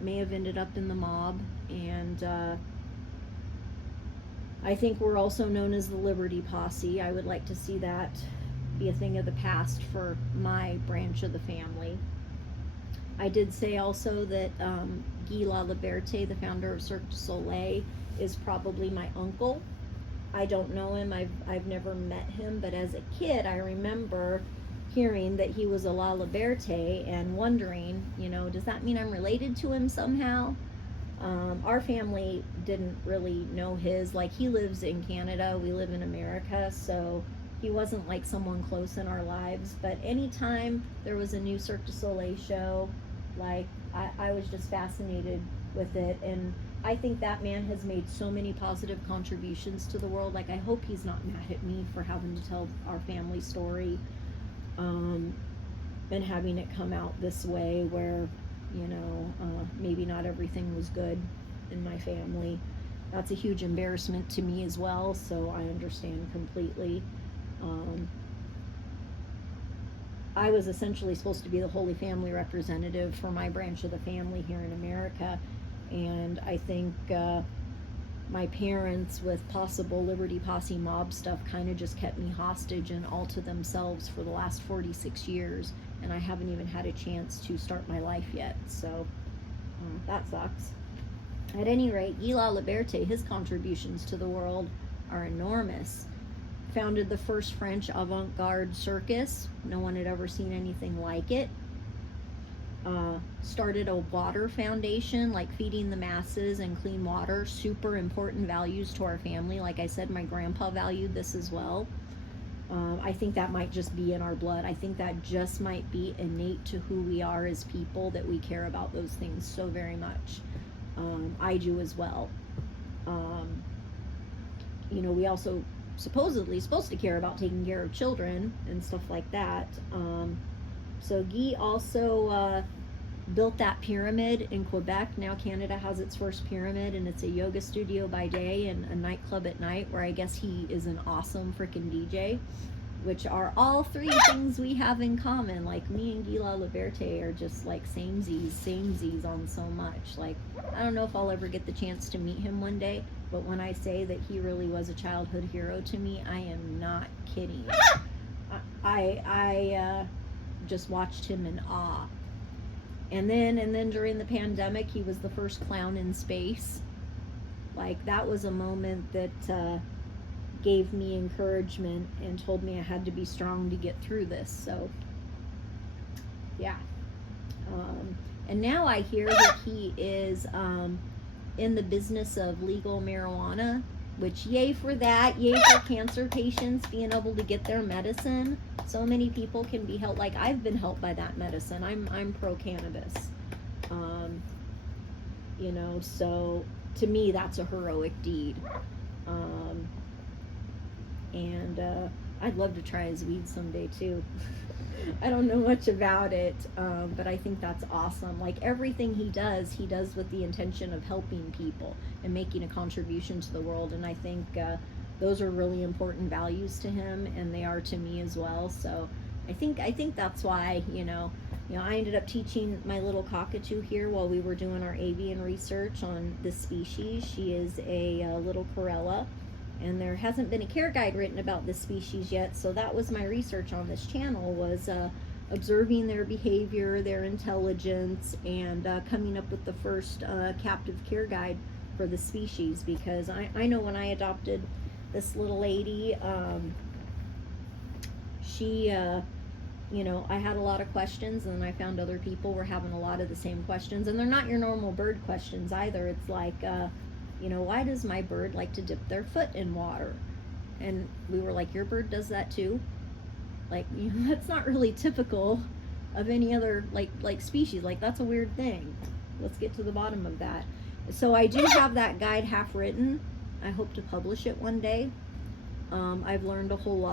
may have ended up in the mob, and I think we're also known as the Liberty Posse. I would like to see that be a thing of the past for my branch of the family. I did say also that Guy LaLiberte, the founder of Cirque du Soleil, is probably my uncle. I don't know him, I've never met him, but as a kid I remember hearing that he was a LaLiberte and wondering, you know, does that mean I'm related to him somehow? Our family didn't really know his, like, he lives in Canada, we live in America, so he wasn't like someone close in our lives. But anytime there was a new Cirque du Soleil show, like, I was just fascinated with it. And I think that man has made so many positive contributions to the world. Like, I hope he's not mad at me for having to tell our family story, and having it come out this way where, you know, maybe not everything was good in my family. That's a huge embarrassment to me as well, so I understand completely. I was essentially supposed to be the Holy Family representative for my branch of the family here in America, and I think my parents, with possible Liberty Posse mob stuff, kind of just kept me hostage and all to themselves for the last 46 years, and I haven't even had a chance to start my life yet, so that sucks. At any rate, Guy LaLiberte, his contributions to the world are enormous. Founded the first French avant-garde circus. No one had ever seen anything like it. Started a water foundation, like feeding the masses and clean water. Super important values to our family. Like I said, my grandpa valued this as well. I think that might just be in our blood. I think that just might be innate to who we are as people, that we care about those things so very much. I do as well. You know, we also supposedly supposed to care about taking care of children and stuff like that. So Guy also built that pyramid in Quebec. Now Canada has its first pyramid, and it's a yoga studio by day and a nightclub at night, where I guess he is an awesome freaking DJ, which are all three things we have in common. Like, me and Guy LaLiberte are just like samesies on so much. Like, I don't know if I'll ever get the chance to meet him one day, but when I say that he really was a childhood hero to me, I am not kidding. I just watched him in awe. And then during the pandemic, he was the first clown in space. Like, that was a moment that gave me encouragement and told me I had to be strong to get through this. So yeah. And now I hear that he is in the business of legal marijuana, which yay for that. Yay for cancer patients being able to get their medicine. So many people can be helped. Like, I've been helped by that medicine. I'm pro cannabis. You know, so to me that's a heroic deed. And I'd love to try his weed someday too. I don't know much about it, but I think that's awesome. Like, everything he does with the intention of helping people and making a contribution to the world, and I think those are really important values to him, and they are to me as well. So I think that's why, you know, I ended up teaching my little cockatoo here while we were doing our avian research on this species. She is a little Corella, and there hasn't been a care guide written about this species yet, so that was my research on this channel, was observing their behavior, their intelligence, and coming up with the first captive care guide for the species, because I know when I adopted this little lady, she, you know, I had a lot of questions, and then I found other people were having a lot of the same questions, and they're not your normal bird questions either. It's like, you know, why does my bird like to dip their foot in water? And we were like, your bird does that too? Like, you know, that's not really typical of any other like species. Like, that's a weird thing. Let's get to the bottom of that. So I do have that guide half written. I hope to publish it one day. I've learned a whole lot.